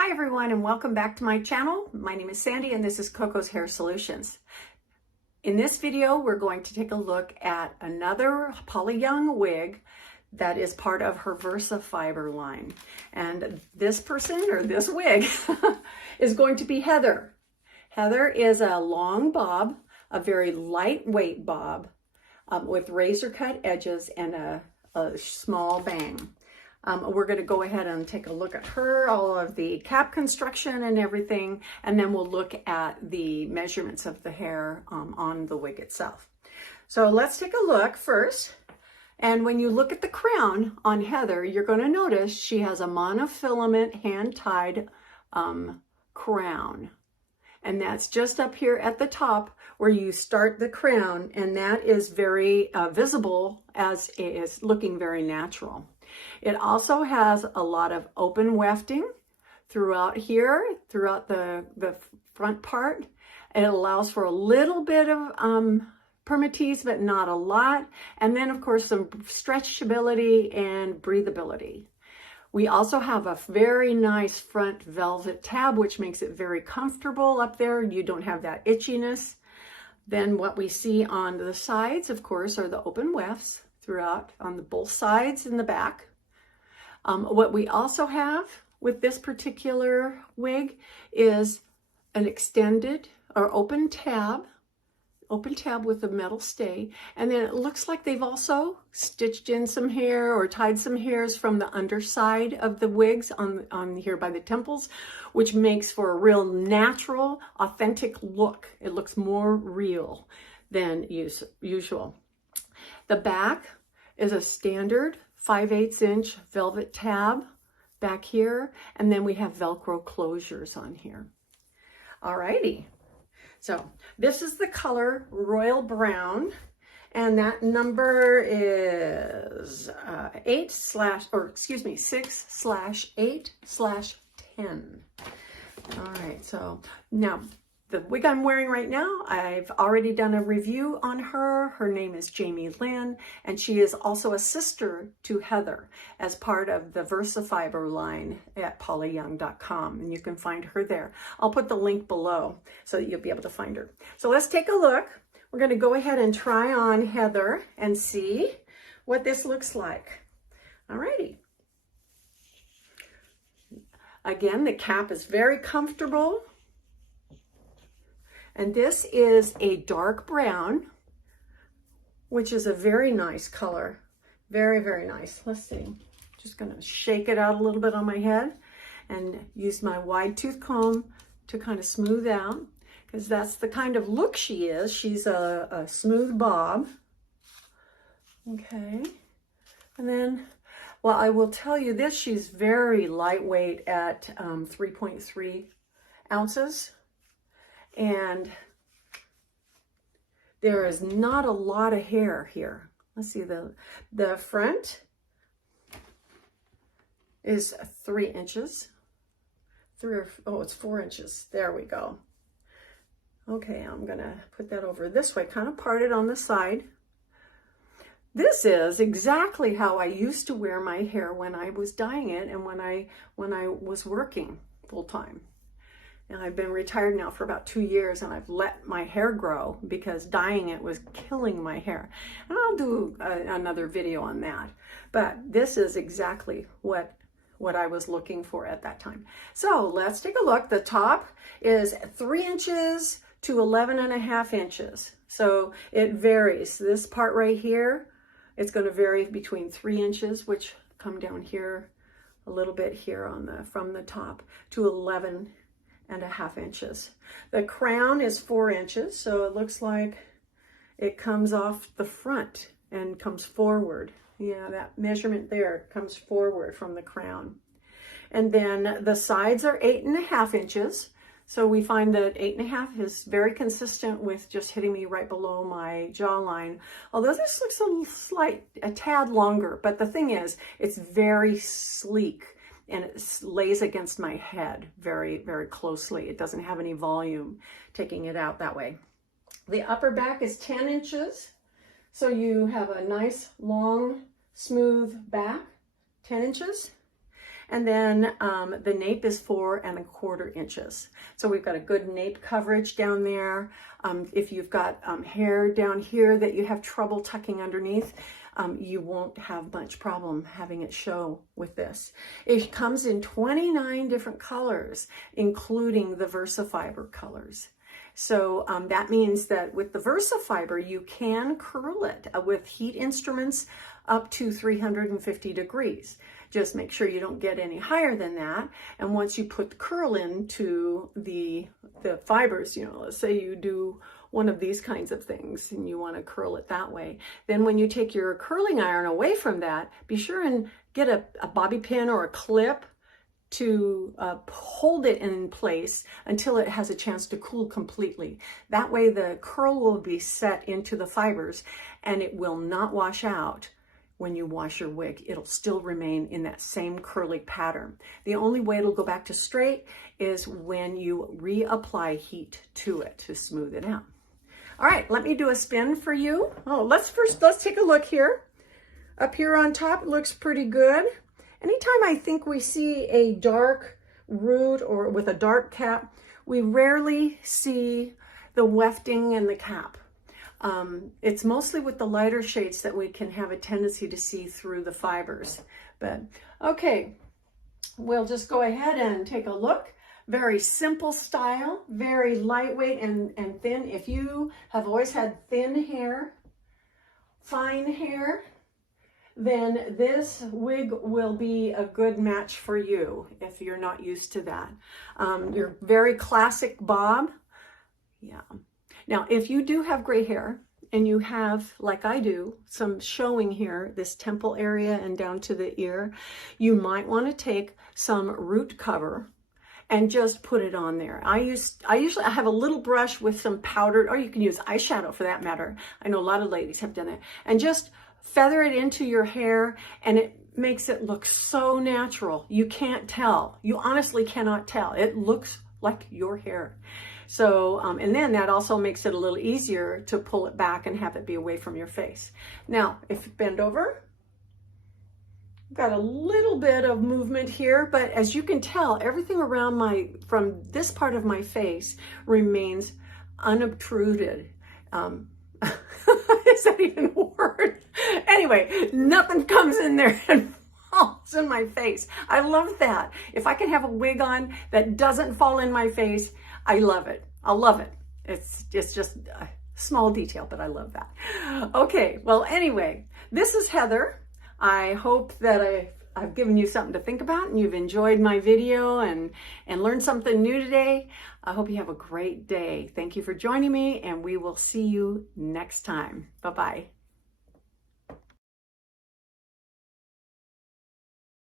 Hi everyone and welcome back to my channel. My name is Sandy and this is Coco's Hair Solutions. In this video we're going to take a look at another Paula Young wig that is part of her VersaFiber line. And this person or this wig is going to be Heather. Heather is a long bob, a very lightweight bob with razor cut edges and a small bang. We're going to go ahead and take a look at her, all of the cap construction and everything, and then we'll look at the measurements of the hair on the wig itself. So let's take a look first. And when you look at the crown on Heather, you're going to notice she has a monofilament hand-tied crown. And that's just up here at the top where you start the crown, and that is very visible as it is looking very natural. It also has a lot of open wefting throughout here, throughout the front part. It allows for a little bit of permatease, but not a lot. And then, of course, some stretchability and breathability. We also have a very nice front velvet tab, which makes it very comfortable up there. You don't have that itchiness. Then what we see on the sides, of course, are the open wefts throughout on both sides in the back. What we also have with this particular wig is an extended or open tab with a metal stay, and then it looks like they've also stitched in some hair or tied some hairs from the underside of the wigs on here by the temples, which makes for a real natural, authentic look. It looks more real than usual. The back is a standard 5/8 inch velvet tab back here, and then we have Velcro closures on here. Alrighty. So this is the color Royal Brown, and that number is 6/8/10. All right, so now the wig I'm wearing right now, I've already done a review on her. Her name is Jamie Lynn, and she is also a sister to Heather as part of the VersaFiber line at paulayoung.com, and you can find her there. I'll put the link below so that you'll be able to find her. So let's take a look. We're going to go ahead and try on Heather and see what this looks like. Alrighty. Again, the cap is very comfortable. And this is a dark brown, which is a very nice color. Very, very nice. Let's see. Just going to shake it out a little bit on my head and use my wide tooth comb to kind of smooth out, because that's the kind of look she is. She's a smooth bob. Okay. And then, well, I will tell you this, she's very lightweight at 3.3 ounces. And there is not a lot of hair here. Let's see, the front is 3 inches. It's 4 inches. There we go. Okay, I'm gonna put that over this way, kind of parted on the side. This is exactly how I used to wear my hair when I was dyeing it and when I was working full time. And I've been retired now for about 2 years, and I've let my hair grow because dyeing it was killing my hair. And I'll do another video on that. But this is exactly what I was looking for at that time. So let's take a look. The top is 3 inches to 11.5 inches. So it varies. This part right here, it's going to vary between 3 inches, which come down here a little bit here from the top, to 11.5 inches. The crown is 4 inches, so it looks like it comes off the front and comes forward. Yeah, that measurement there comes forward from the crown. And then the sides are 8.5 inches. So we find that 8.5 is very consistent with just hitting me right below my jawline. Although this looks a tad longer, but the thing is, it's very sleek. And it lays against my head very, very closely. It doesn't have any volume taking it out that way. The upper back is 10 inches. So you have a nice, long, smooth back, 10 inches. And then the nape is 4¼ inches. So we've got a good nape coverage down there. If you've got hair down here that you have trouble tucking underneath, you won't have much problem having it show with this. It comes in 29 different colors, including the VersaFiber colors. So that means that with the VersaFiber, you can curl it with heat instruments up to 350 degrees. Just make sure you don't get any higher than that. And once you put the curl into the fibers, you know, let's say you do one of these kinds of things and you want to curl it that way, then when you take your curling iron away from that, be sure and get a bobby pin or a clip to hold it in place until it has a chance to cool completely. That way the curl will be set into the fibers and it will not wash out when you wash your wig. It'll still remain in that same curly pattern. The only way it'll go back to straight is when you reapply heat to it to smooth it out. All right, let me do a spin for you. Oh, let's take a look here. Up here on top, it looks pretty good. Anytime I think we see a dark root or with a dark cap, we rarely see the wefting in the cap. It's mostly with the lighter shades that we can have a tendency to see through the fibers. But okay, we'll just go ahead and take a look. Very simple style, very lightweight and thin. If you have always had thin hair, fine hair, then this wig will be a good match for you if you're not used to that. Your very classic bob. Yeah. Now, if you do have gray hair and you have, like I do, some showing here, this temple area and down to the ear, you might want to take some root cover and just put it on there. I usually have a little brush with some powdered, or you can use eyeshadow for that matter. I know a lot of ladies have done it. And just feather it into your hair and it makes it look so natural. You can't tell. You honestly cannot tell. It looks like your hair. So, and then that also makes it a little easier to pull it back and have it be away from your face. Now, if you bend over, got a little bit of movement here, but as you can tell, everything around from this part of my face remains unobtruded. Is that even a word? Anyway, nothing comes in there and falls in my face. I love that. If I can have a wig on that doesn't fall in my face, I love it. I love it. It's just a small detail, but I love that. Okay, well, anyway, this is Heather. I hope that I've given you something to think about and you've enjoyed my video and learned something new today. I hope you have a great day. Thank you for joining me and we will see you next time. Bye-bye.